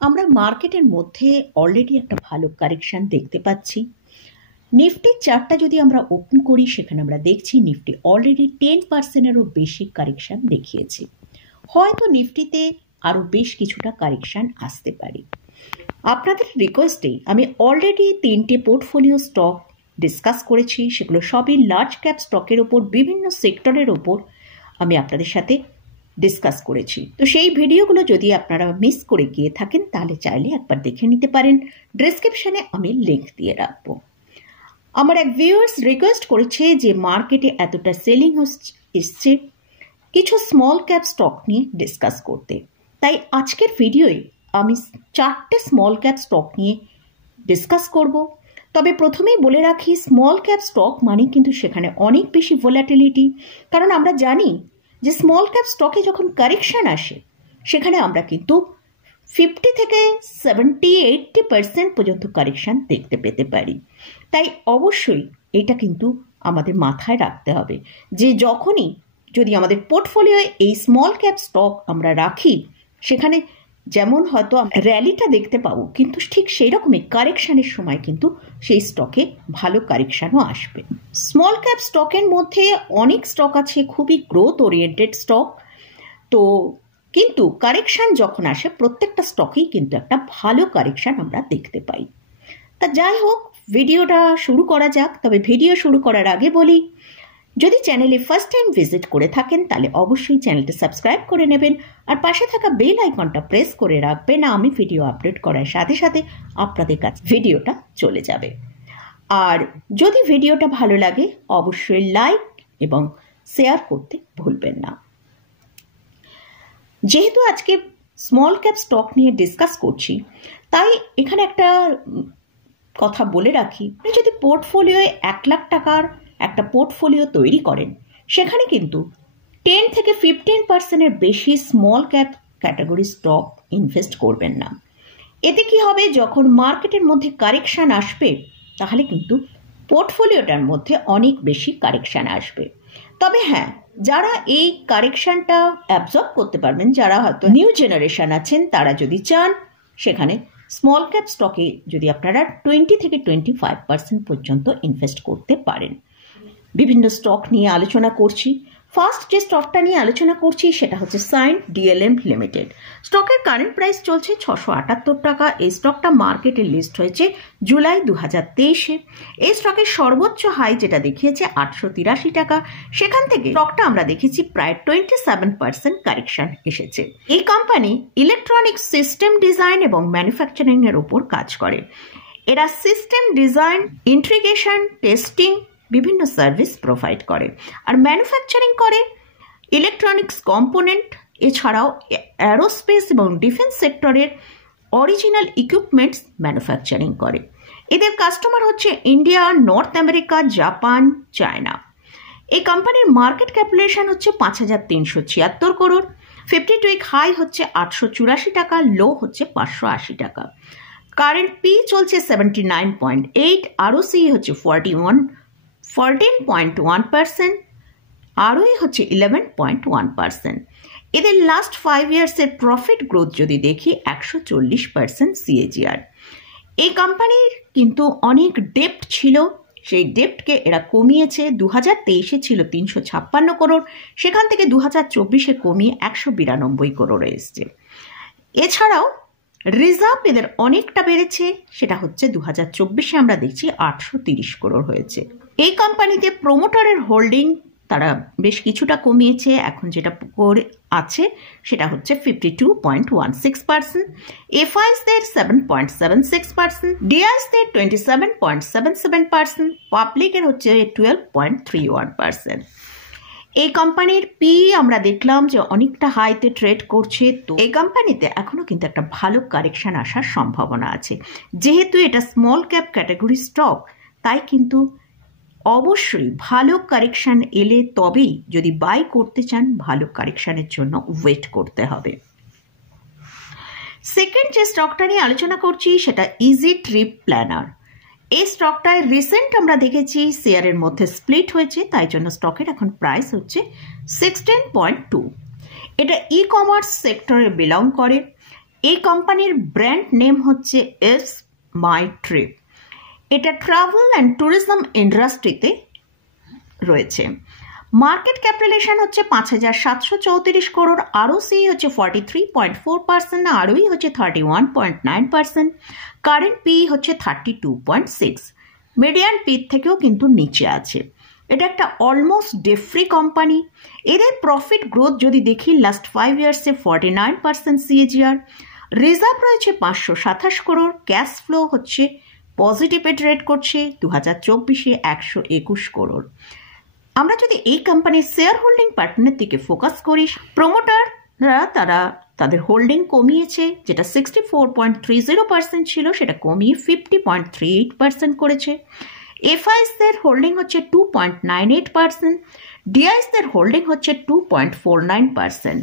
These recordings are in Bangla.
আমরা মার্কেটের মধ্যে অলরেডি একটা ভালো কারেকশন দেখতে পাচ্ছি। নিফটির চার্টটা যদি আমরা ওপেন করি, সেখানে আমরা দেখছি নিফটি অলরেডি 10%-এরও বেশি কারেকশন দেখিয়েছে। হয়তো নিফটিতে আরও বেশ কিছুটা কারেকশন আসতে পারে। আপনাদের রিকোয়েস্টেই আমি অলরেডি 3টে পোর্টফোলিও স্টক ডিসকাস করেছি। সেগুলো সবই লার্জ ক্যাপ স্টকের ওপর, বিভিন্ন সেক্টরের ওপর আমি আপনাদের সাথে ডিসকাস করেছি। তো সেই ভিডিওগুলো যদি আপনারা মিস করে গিয়ে থাকেন, তাহলে চাইলে একবার দেখে নিতে পারেন। ডেসক্রিপশনে আমি লিঙ্ক দিয়ে রাখবো। আমার এক ভিউয়ার্স রিকোয়েস্ট করেছে যে মার্কেটে এতটা সেলিং এসছে, কিছু স্মল ক্যাপ স্টক নিয়ে ডিসকাস করতে। তাই আজকের ভিডিওয়ে আমি 4টে স্মল ক্যাপ স্টক নিয়ে ডিসকাস করব। তবে প্রথমেই বলে রাখি, স্মল ক্যাপ স্টক মানে কিন্তু সেখানে অনেক বেশি ভোলাটিলিটি। কারণ আমরা জানি যে স্মল ক্যাপ স্টকে যখন কারেকশন আসে, সেখানে আমরা কিন্তু 50 থেকে 70-80% পর্যন্ত কারেকশন দেখতে পেতে পারি। তাই অবশ্যই এটা কিন্তু আমাদের মাথায় রাখতে হবে যে যখনই যদি আমাদের পোর্টফোলিওয়ে এই স্মল ক্যাপ স্টক আমরা রাখি, সেখানে যেমন হয়তো র্যালিটা দেখতে পাবো, কিন্তু ঠিক সেই রকমই কারেকশানের সময় কিন্তু সেই স্টকে ভালো কারেকশানও আসবে। স্মল ক্যাপ স্টকের মধ্যে অনেক স্টক আছে খুবই গ্রোথ ওরিয়েন্টেড স্টক। তো কিন্তু কারেকশান যখন আসে, প্রত্যেকটা স্টকেই কিন্তু একটা ভালো কারেকশান আমরা দেখতে পাই। তা যাই হোক, ভিডিওটা শুরু করা যাক। তবে ভিডিও শুরু করার আগে বলি, যদি চ্যানেলে ফার্স্ট টাইম ভিজিট করে থাকেন, তাহলে অবশ্যই চ্যানেলটা সাবস্ক্রাইব করে নেবেন আর পাশে থাকা বেল আইকনটা প্রেস করে রাখবেন। আমি ভিডিও আপলোড করার সাথে সাথে আপনাদের কাছে ভিডিওটা চলে যাবে। আর যদি ভিডিওটা ভালো লাগে, অবশ্যই লাইক এবং শেয়ার করতে ভুলবেন না। যেহেতু আজকে স্মল ক্যাপ স্টক নিয়ে ডিসকাস করছি, তাই এখানে একটা কথা বলে রাখি, আপনি যদি পোর্টফোলিওয়ে 1 লাখ টাকার একটা পোর্টফোলিও তৈরি করেন, সেখানে কিন্তু 10 থেকে 15%-এর বেশি small cap category stock invest করবেন না। এতে কি হবে, যখন মার্কেটের মধ্যে কারেকশান আসবে, তাহলে কিন্তু পোর্টফোলিওটার মধ্যে অনেক বেশি কারেকশান আসবে। তবে হ্যাঁ, যারা এই কারেকশানটা অ্যাবজর্ব করতে পারবেন, যারা হয়তো নিউ জেনারেশন আছেন, তারা যদি চান, সেখানে স্মল ক্যাপ স্টকে যদি আপনারা 20 থেকে 25% পর্যন্ত ইনভেস্ট করতে পারেন। বিভিন্ন স্টক নিয়ে আলোচনা করছি। ফার্স্ট যে স্টকটা নিয়ে আলোচনা করছি, সেটা হচ্ছে সাইন্ট ডিএলএম লিমিটেড। স্টকের কারেন্ট প্রাইস চলছে 678 টাকা। এই স্টকটা মার্কেটে লিস্ট হয়েছে জুলাই 2023-এ। এই স্টকের সর্বোচ্চ হাই যেটা দেখিয়েছে 883 টাকা। সেখান থেকে স্টকটা আমরা দেখেছি প্রায় 27% কারেকশন এসেছে। এই কোম্পানি ইলেকট্রনিক সিস্টেম ডিজাইন এবং ম্যানুফ্যাকচারিং এর উপর কাজ করে। এরা সিস্টেম ডিজাইন, ইন্টিগ্রেশন, টেস্টিং, বিভিন্ন সার্ভিস প্রোভাইড করে। আর ম্যানুফ্যাকচারিং করে ইলেকট্রনিক্স কম্পোনেন্ট, এছাড়াও অ্যারোস্পেস এবং ডিফেন্স সেক্টরের অরিজিনাল ইকুইপমেন্টস ম্যানুফ্যাকচারিং করে। এদের কাস্টমার হচ্ছে India, north America, Japan, China. এই কোম্পানির মার্কেট ক্যাপিটালাইজেশন হচ্ছে 5376 করোড়। 52-উইক হাই হচ্ছে 884 টাকা, লো হচ্ছে 580 টাকা। কারেন্ট পি চলছে 79.8, আরওসি হচ্ছে 14.1%, আরওই হচ্ছে 11.1%। এদের লাস্ট 5 ইয়ার্সের প্রফিট গ্রোথ যদি দেখি, 140% CAGR। এই কোম্পানির কিন্তু অনেক ডেপ্ট ছিল, সেই ডেপ্টকে এরা কমিয়েছে। 2023-এ ছিল 356 করোড়, সেখান থেকে 2024-এ কমিয়ে 192 করোড়ে এসছে। এছাড়াও রিজার্ভ এদের অনেকটা বেড়েছে, সেটা হচ্ছে 2024-এ আমরা দেখছি 830 করোড় হয়েছে। এই কোম্পানিতে প্রোমোটারের হোল্ডিং তারা বেশ কিছুটা কমিয়েছে, এখন যেটা করে আছে সেটা হচ্ছে 52.16%, এফআইসদের 7.76%, ডিআইসদের 27.77%, পাবলিকের হচ্ছে 12.31%। এই কোম্পানির পি আমরা দেখলাম যে অনেকটা হাইতে ট্রেড করছে। তো এই কোম্পানিতে এখনো কিন্তু একটা ভালো কারেকশন আসার সম্ভাবনা আছে। যেহেতু এটা স্মল ক্যাপ ক্যাটাগরি স্টক, তাই কিন্তু অবশ্যই ভালো কারেকশন এলে তবেই যদি বাই করতে চান, ভালো কারেকশনের জন্য ওয়েট করতে হবে। সেকেন্ড যে স্টকটা নিয়ে আলোচনা করছি, সেটা ইজি ট্রিপ প্ল্যানার। এই স্টকটায় রিসেন্ট আমরা দেখেছি শেয়ারের মধ্যে স্প্লিট হয়েছে, তাই জন্য স্টকের এখন প্রাইস হচ্ছে 16.2। এটা ই কমার্স সেক্টরে বিলং করে। এই কোম্পানির ব্র্যান্ড নেম হচ্ছে এস মাই ট্রিপ। এটা ট্রাভেল অ্যান্ড ট্যুরিজম ইন্ডাস্ট্রিতে রয়েছে। মার্কেট ক্যাপিটালাইজেশন হচ্ছে 5,734 করোড়, আরওসি হচ্ছে 43.4%, আরওই হচ্ছে 31.9%, কারেন্ট পি হচ্ছে 32.6, মিডিয়ান পি থেকেও কিন্তু নিচে আছে। এটা একটা অলমোস্ট ডেট ফ্রি কোম্পানি। এদের প্রফিট গ্রোথ যদি দেখি লাস্ট 5 ইয়ার্সে 49% সিএজিআর, রিজার্ভ রয়েছে 527 করোড়, ক্যাশ ফ্লো হচ্ছে পজিটিভে ট্রেড করছে 2024-এ 121 করোড়। আমরা যদি এই কোম্পানির শেয়ার হোল্ডিং প্যাটার্নের দিকে ফোকাস করি, প্রমোটাররা তারা তাদের হোল্ডিং কমিয়েছে, যেটা 64.30% ছিল সেটা কমিয়ে 50.38% করেছে। এফআইএসদের হোল্ডিং হচ্ছে 2.98%, ডিআইএসদের হোল্ডিং হচ্ছে 2.49%,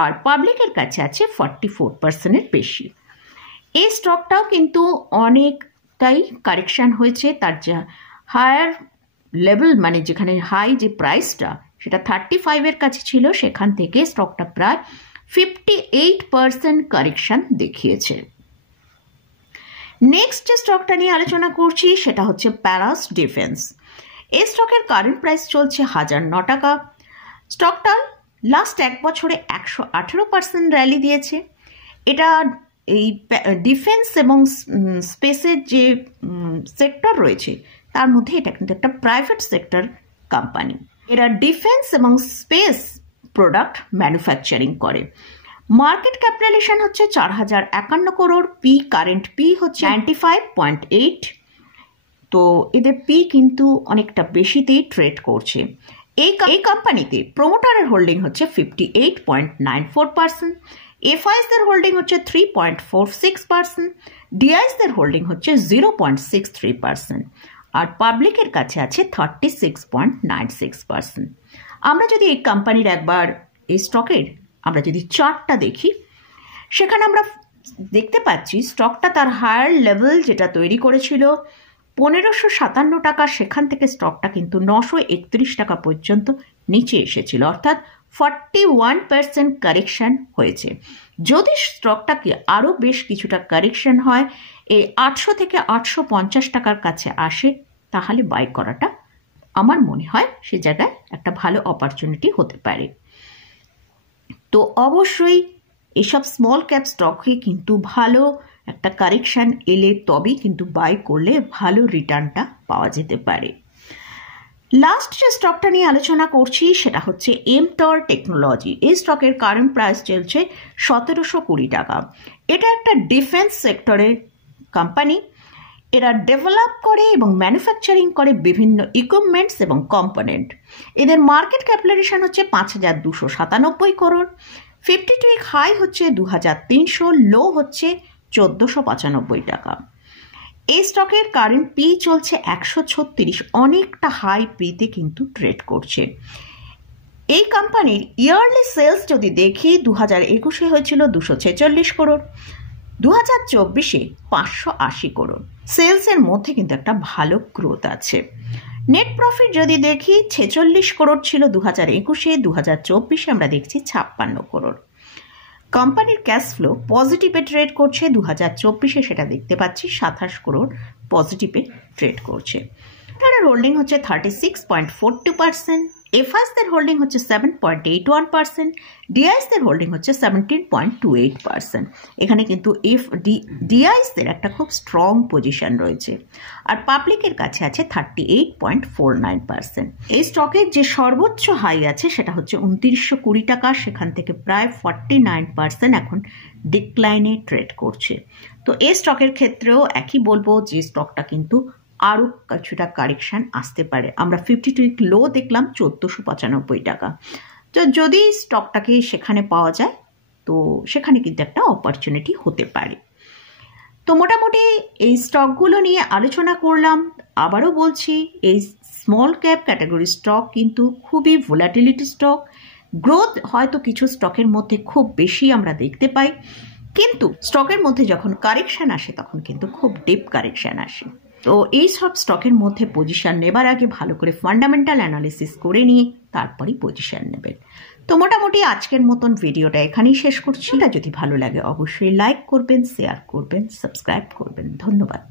আর পাবলিকের কাছে আছে 44%-এর বেশি। এই স্টকটাও কিন্তু অনেকটাই কারেকশান হয়েছে, তার যা হায়ার লেভেল মানে যেখানে হাই যে প্রাইসটা সেটা 35-এর কাছে ছিল, সেখান থেকে স্টকটা প্রায় 58% কারেকশান দেখিয়েছে। নেক্সট যে স্টকটা নিয়ে আলোচনা করছি সেটা হচ্ছে প্যারাস ডিফেন্স। এই স্টকের কারেন্ট প্রাইস চলছে 1009 টাকা। স্টকটা লাস্ট 1 বছরে 118% র্যালি দিয়েছে। এটা এই ডিফেন্স এবং স্পেসের যে সেক্টর রয়েছে তার মধ্যে এটা কিন্তু একটা প্রাইভেট সেক্টর কোম্পানি। এরা ডিফেন্স এবং স্পেস প্রোডাক্ট ম্যানুফ্যাকচারিং করে। মার্কেট ক্যাপিটালাইজেশন হচ্ছে 4,051 করোড়, পি কারেন্ট পি হচ্ছে 95.8, তো এদের পি কিন্তু অনেকটা বেশিতেই ট্রেড করছে। এই কোম্পানিতে প্রমোটারের হোল্ডিং হচ্ছে 58.94%, এফআইএসদের হোল্ডিং হচ্ছে 3.46%, ডিআইএসদের হোল্ডিং হচ্ছে 0.63%, আর পাবলিকের কাছে আছে 36.96%। আমরা যদি এই কোম্পানির একবার এই স্টকের আমরা যদি চার্টটা দেখি, সেখানে আমরা দেখতে পাচ্ছি স্টকটা তার হায়ার লেভেল যেটা তৈরি করেছিল 1557 টাকা, সেখান থেকে স্টকটা কিন্তু 931 টাকা পর্যন্ত নিচে এসেছিল, অর্থাৎ 41% কারেকশান হয়েছে। যদি স্টকটাকে আরও বেশ কিছুটা কারেকশান হয়, এই 800 থেকে 850 টাকার কাছে আসে, তাহলে বাই করাটা আমার মনে হয় সে জায়গায় একটা ভালো অপরচুনিটি হতে পারে। তো অবশ্যই এসব স্মল ক্যাপ স্টকে কিন্তু ভালো একটা কারেকশান এলে তবেই কিন্তু বাই করলে ভালো রিটার্নটা পাওয়া যেতে পারে। লাস্ট যে স্টকটা নিয়ে আলোচনা করছি সেটা হচ্ছে এমটর টেকনোলজি। এই স্টকের কারেন্ট প্রাইস চলছে 1720 টাকা। এটা একটা ডিফেন্স সেক্টরের কোম্পানি। এরা ডেভেলপ করে এবং ম্যানুফ্যাকচারিং করে বিভিন্ন ইকুইপমেন্টস এবং কম্পোনেন্ট। এদের মার্কেট ক্যাপিটালাইজেশন হচ্ছে 5,297 করোড়, 52-উইক হাই হচ্ছে 2,300, লো হচ্ছে 1,495 টাকা। এই স্টকের কারেন্ট পি চলছে 136, অনেকটা হাই পিতে কিন্তু ট্রেড করছে। এই কোম্পানির ইয়ারলি সেলস যদি দেখি 2021-এ হয়েছিল 246 করোড়, 2024-এ 580 করোড়। সেলসের মধ্যে কিন্তু একটা ভালো গ্রোথ আছে। নেট প্রফিট যদি দেখি 46 করোড় ছিল 2021-এ, 2024-এ আমরা দেখছি 56 করোড়। কোম্পানির ক্যাশ ফ্লো পজিটিভে ট্রেড করছে, 2024-এ সেটা দেখতে পাচ্ছি 27 করোড় পজিটিভে ট্রেড করছে। তার হোল্ডিং হচ্ছে 36.42%, এফআইএসদের হোল্ডিং হচ্ছে 7.81%, ডিআইএসদের হোল্ডিং হচ্ছে 17.28%। এখানে কিন্তু ডিআইএসদের একটা খুব স্ট্রং পজিশন রয়েছে, আর পাবলিকের কাছে আছে 38.49%। এই স্টকের যে সর্বোচ্চ হাই আছে সেটা হচ্ছে 2920 টাকা, সেখান থেকে প্রায় 49% এখন ডিক্লাইনে ট্রেড করছে। তো এই স্টকের ক্ষেত্রেও একই বলবো যে স্টকটা কিন্তু আরও কিছুটা কারেকশান আসতে পারে। আমরা 52-উইক লো দেখলাম 1495 টাকা। তো যদি স্টকটাকে সেখানে পাওয়া যায় তো সেখানে কিন্তু একটা অপরচুনিটি হতে পারে। তো মোটামুটি এই স্টকগুলো নিয়ে আলোচনা করলাম। আবারও বলছি, এই স্মল ক্যাপ ক্যাটাগরি স্টক কিন্তু খুবই ভোলাটিলিটি স্টক। গ্রোথ হয়তো কিছু স্টকের মধ্যে খুব বেশি আমরা দেখতে পাই, কিন্তু স্টকের মধ্যে যখন কারেকশান আসে তখন কিন্তু খুব ডিপ কারেকশান আসে। তো এই সব স্টকের মধ্যে পজিশন নেবার আগে ভালো করে ফান্ডামেন্টাল অ্যানালিসিস করে নিয়ে তারপরেই পজিশন নেবেন। তো মোটামুটি আজকের মতন ভিডিওটা এখানেই শেষ করছি। এটা যদি ভালো লাগে অবশ্যই লাইক করবেন, শেয়ার করবেন, সাবস্ক্রাইব করবেন। ধন্যবাদ।